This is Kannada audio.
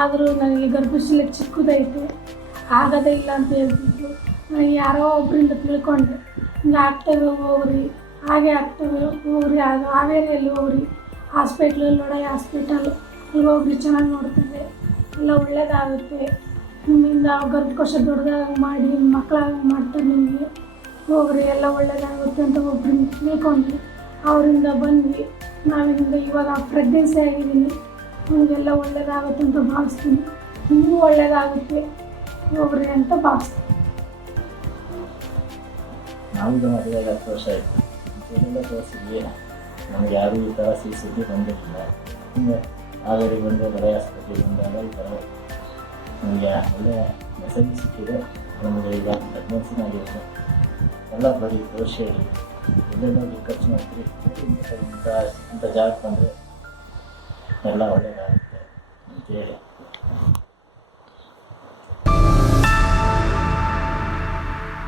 ಆದರೂ ನನಗೆ ಗರ್ಭಶೀಲ ಚಿಕ್ಕದೈತೆ, ಆಗೋದೇ ಇಲ್ಲ ಅಂತ ಹೇಳ್ತಿದ್ರು. ನನಗೆ ಯಾರೋ ಒಬ್ಬರಿಂದ ತಿಳ್ಕೊಂಡೆ, ಹಿಂಗೆ ಆಗ್ತವೆ ಹೋಗ್ರಿ, ಹಾಗೆ ಆಗ್ತವೆ ಹೋಗ್ರಿ, ಆಗ ಹಾವೇರಿಯಲ್ಲಿ ಹೋಗ್ರಿ, ಹಾಸ್ಪಿಟ್ಲಲ್ಲಿ ಲೋಡಾಯಿ ಹಾಸ್ಪಿಟಲ್ ಅಲ್ಲಿ ಹೋಗ್ರಿ, ಚೆನ್ನಾಗಿ ನೋಡ್ತಾರೆ, ಎಲ್ಲ ಒಳ್ಳೇದಾಗುತ್ತೆ, ನಿಮ್ಮಿಂದ ಗರ್ಭಕೋಶ ದೊಡ್ಡದಾಗಿ ಮಾಡಿ ಮಕ್ಕಳಾಗಿ ಮಾಡ್ತಾರೆ, ನಿಮಗೆ ಹೋಗ್ರಿ ಎಲ್ಲ ಒಳ್ಳೇದಾಗುತ್ತೆ ಅಂತ ಒಬ್ಬರಿಂದ ತಿಳ್ಕೊಂಡ್ವಿ. ಅವರಿಂದ ಬಂದ್ವಿ. ನಾವಿಂದ ಇವಾಗ ಪ್ರೆಗ್ನೆನ್ಸಿ ಆಗಿದ್ದೀನಿ, ನಿಮಗೆಲ್ಲ ಒಳ್ಳೇದಾಗುತ್ತೆ ಅಂತ ಭಾವಿಸ್ತೀನಿ, ನಿಮಗೂ ಒಳ್ಳೇದಾಗುತ್ತೆ ಹೋಗ್ರಿ ಅಂತ ಭಾವಿಸ್ತೀನಿ. ನಮ್ಮದು ಮದುವೆ 10 ವರ್ಷ ಆಯಿತು. ಎಲ್ಲ ತೋರಿಸಿದ್ವಿ, ನಮ್ಗೆ ಯಾರೂ ಈ ಥರ ಸುದ್ದಿ ಬಂದಿರಲಿಲ್ಲ. ಹಿಂಗೆ ಹಾವೇರಿ ಬಂದು ಬರೀ ಆಸ್ಪತ್ರೆಗೆ ಬಂದಾಗ ಈ ಥರ ನಮಗೆ ಒಳ್ಳೆಯ ಮೆಸೇಜ್ ಸಿಕ್ಕಿದೆ. ನಮಗೆ ಈಗ ಪ್ರೆಗ್ನೆನ್ಸಿನ ಆಗಿದೆ, ಎಲ್ಲ ಬರೀ ತೋರಿಸಿ ಹೇಳಿ ಎಲ್ಲೆಲ್ಲೋಗಿ ಖರ್ಚು ಮಾಡ್ತೀವಿ, ಇಂಥ ಜಾಗಕ್ಕೆ ಬಂದರೆ ಎಲ್ಲ ಒಳ್ಳೆಯದಾಗುತ್ತೆ ಅಂತೇಳಿ